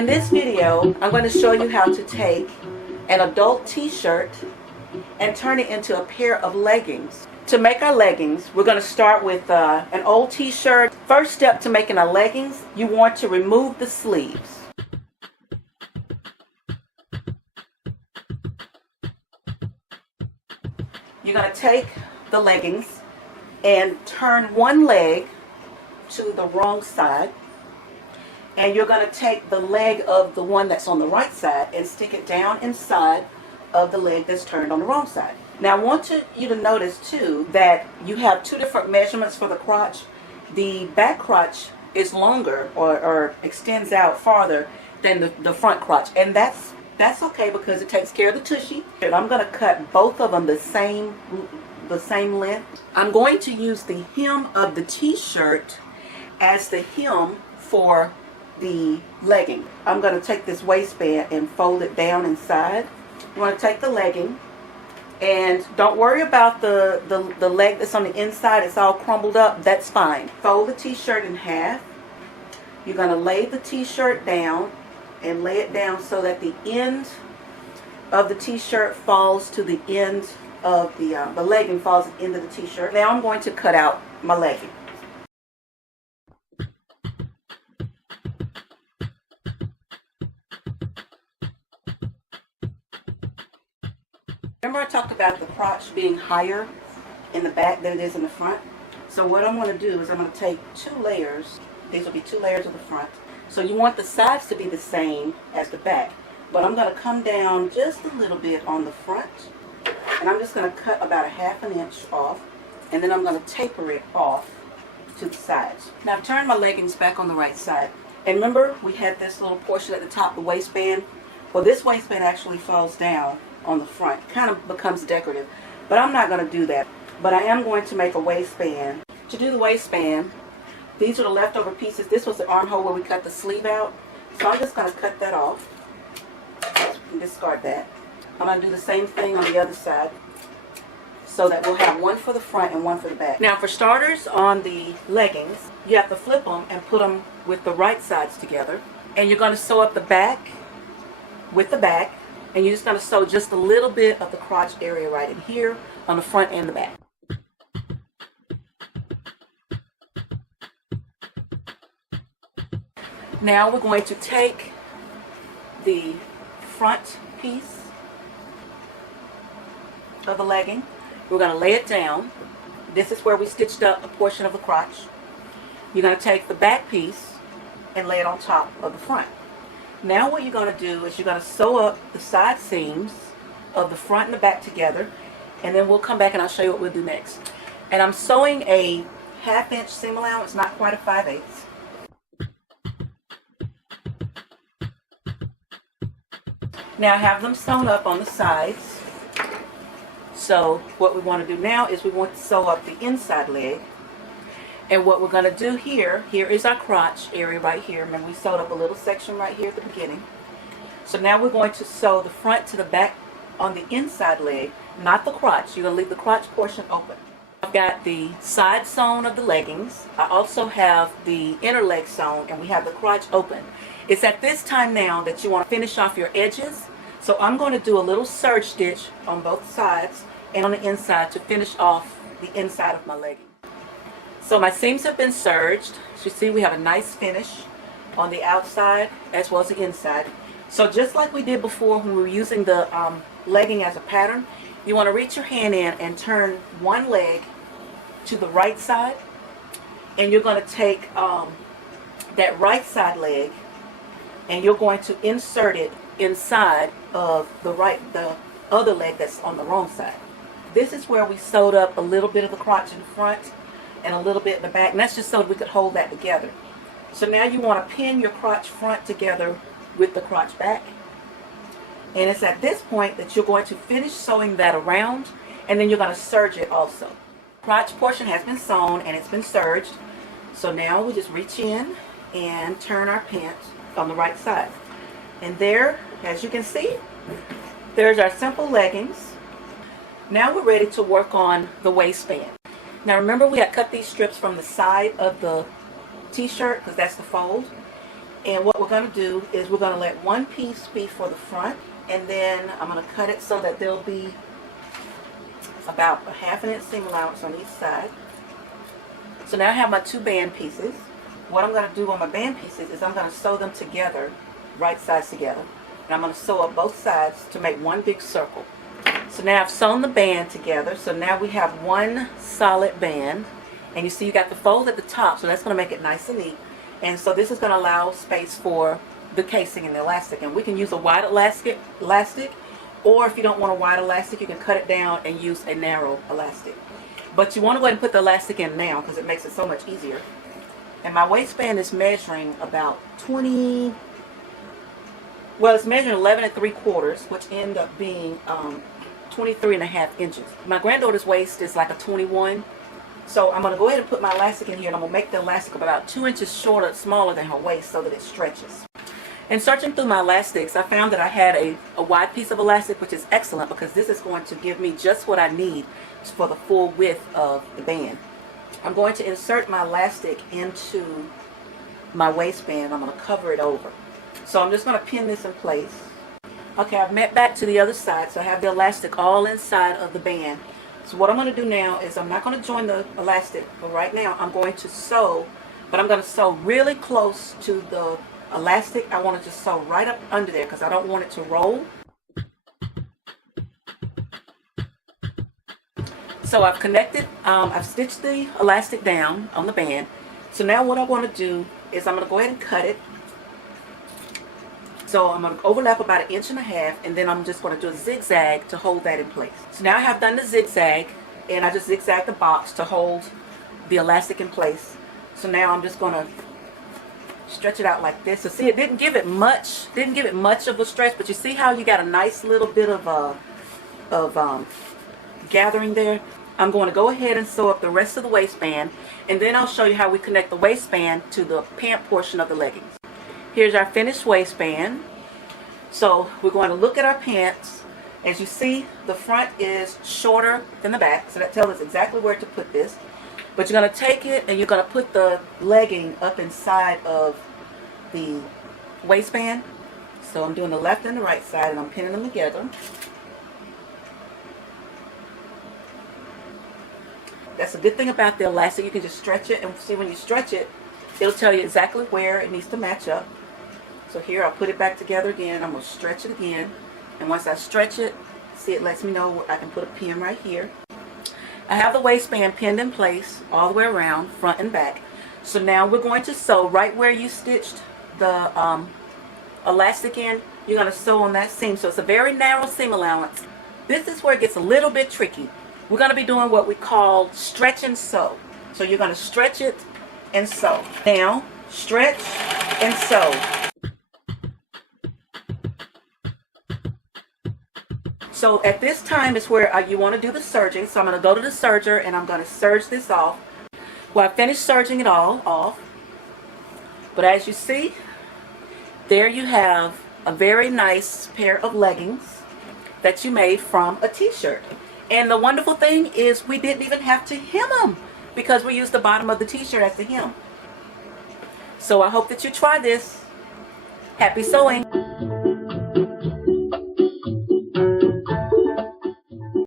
In this video, I'm going to show you how to take an adult t-shirt and turn it into a pair of leggings. To make our leggings, we're going to start with an old t-shirt. First step to making our leggings, you want to remove the sleeves. You're going to take the leggings and turn one leg to the wrong side. And you're going to take the leg of the one that's on the right side and stick it down inside of the leg that's turned on the wrong side. Now I want you to notice too that you have two different measurements for the crotch. The back crotch is longer or extends out farther than the front crotch. And that's okay because it takes care of the tushy. And I'm going to cut both of them the same length. I'm going to use the hem of the t-shirt as the hem for the legging. I'm going to take this waistband and fold it down inside. You want to take the legging and don't worry about the leg that's on the inside. It's all crumbled up. That's fine. Fold the t-shirt in half. You're going to lay the t-shirt down and lay it down so that the end of the t-shirt falls to the end of the legging falls at the end of the t-shirt. Now I'm going to cut out my legging. Remember I talked about the crotch being higher in the back than it is in the front? So what I'm going to do is I'm going to take two layers. These will be two layers of the front. So you want the sides to be the same as the back. But I'm going to come down just a little bit on the front. And I'm just going to cut about 1/2 inch off. And then I'm going to taper it off to the sides. Now I've turned my leggings back on the right side. And remember we had this little portion at the top, the waistband? Well, this waistband actually falls down on the front. Kind of becomes decorative. But I'm not going to do that. But I am going to make a waistband. To do the waistband, these are the leftover pieces. This was the armhole where we cut the sleeve out. So I'm just going to cut that off. Discard that. I'm going to do the same thing on the other side so that we'll have one for the front and one for the back. Now for starters, on the leggings, you have to flip them and put them with the right sides together. And you're going to sew up the back with the back. And you're just going to sew just a little bit of the crotch area right in here on the front and the back. Now we're going to take the front piece of the legging. We're going to lay it down. This is where we stitched up a portion of the crotch. You're going to take the back piece and lay it on top of the front. Now what you're going to do is you're going to sew up the side seams of the front and the back together, and then we'll come back and I'll show you what we'll do next. And I'm sewing a 1/2 inch seam allowance, not quite a 5/8. Now I have them sewn up on the sides. So what we want to do now is we want to sew up the inside leg. And what we're going to do here is our crotch area right here. Remember we sewed up a little section right here at the beginning. So now we're going to sew the front to the back on the inside leg, not the crotch. You're going to leave the crotch portion open. I've got the side sewn of the leggings. I also have the inner leg sewn, and we have the crotch open. It's at this time now that you want to finish off your edges. So I'm going to do a little serge stitch on both sides and on the inside to finish off the inside of my legging. So my seams have been serged. As you see, we have a nice finish on the outside as well as the inside. So just like we did before when we were using the legging as a pattern, you want to reach your hand in and turn one leg to the right side. And you're going to take that right side leg and you're going to insert it inside of the other leg that's on the wrong side. This is where we sewed up a little bit of the crotch in front and a little bit in the back, and that's just so we could hold that together. So now you want to pin your crotch front together with the crotch back, and it's at this point that you're going to finish sewing that around, and then you're going to serge it also. Crotch portion has been sewn and it's been serged, so now we just reach in and turn our pants on the right side, and there, as you can see, there's our simple leggings. Now we're ready to work on the waistband. Now remember we had cut these strips from the side of the t-shirt because that's the fold. And what we're going to do is we're going to let one piece be for the front, and then I'm going to cut it so that there'll be about a 1/2 inch seam allowance on each side. So now I have my 2 band pieces. What I'm going to do on my band pieces is I'm going to sew them together, right sides together. And I'm going to sew up both sides to make one big circle. So now I've sewn the band together. So now we have one solid band. And you see you got the fold at the top, so that's going to make it nice and neat. And so this is going to allow space for the casing and the elastic. And we can use a wide elastic, or if you don't want a wide elastic, you can cut it down and use a narrow elastic. But you want to go ahead and put the elastic in now because it makes it so much easier. And my waistband is measuring about 20, well, it's measuring 11 3/4, which end up being 23.5 inches. My granddaughter's waist is like a 21. So I'm going to go ahead and put my elastic in here, and I'm going to make the elastic about 2 inches shorter, smaller than her waist so that it stretches. And searching through my elastics, I found that I had a wide piece of elastic, which is excellent because this is going to give me just what I need for the full width of the band. I'm going to insert my elastic into my waistband. I'm going to cover it over. So I'm just going to pin this in place. Okay, I've met back to the other side, so I have the elastic all inside of the band. So what I'm going to do now is I'm not going to join the elastic, but right now I'm going to sew, but I'm going to sew really close to the elastic. I want to just sew right up under there because I don't want it to roll. So I've connected, I've stitched the elastic down on the band. So now what I want to do is I'm going to go ahead and cut it. So I'm going to overlap about 1.5 inches, and then I'm just going to do a zigzag to hold that in place. So now I have done the zigzag, and I just zigzag the box to hold the elastic in place. So now I'm just going to stretch it out like this. So see, it didn't give it much of a stretch, but you see how you got a nice little bit of gathering there. I'm going to go ahead and sew up the rest of the waistband, and then I'll show you how we connect the waistband to the pant portion of the leggings. Here's our finished waistband. So we're going to look at our pants. As you see, the front is shorter than the back, so that tells us exactly where to put this. But you're going to take it and you're going to put the legging up inside of the waistband. So I'm doing the left and the right side, and I'm pinning them together. That's a good thing about the elastic. You can just stretch it, and see, when you stretch it, it'll tell you exactly where it needs to match up. So here, I'll put it back together again. I'm going to stretch it again. And once I stretch it, see, it lets me know where I can put a pin right here. I have the waistband pinned in place all the way around, front and back. So now we're going to sew right where you stitched the elastic in. You're going to sew on that seam. So it's a very narrow seam allowance. This is where it gets a little bit tricky. We're going to be doing what we call stretch and sew. So you're going to stretch it and sew. Now, stretch and sew. So at this time is where you want to do the serging. So I'm going to go to the serger, and I'm going to serge this off. Well, I finished serging it all off. But as you see, there you have a very nice pair of leggings that you made from a t-shirt. And the wonderful thing is we didn't even have to hem them because we used the bottom of the t-shirt as the hem. So I hope that you try this. Happy sewing!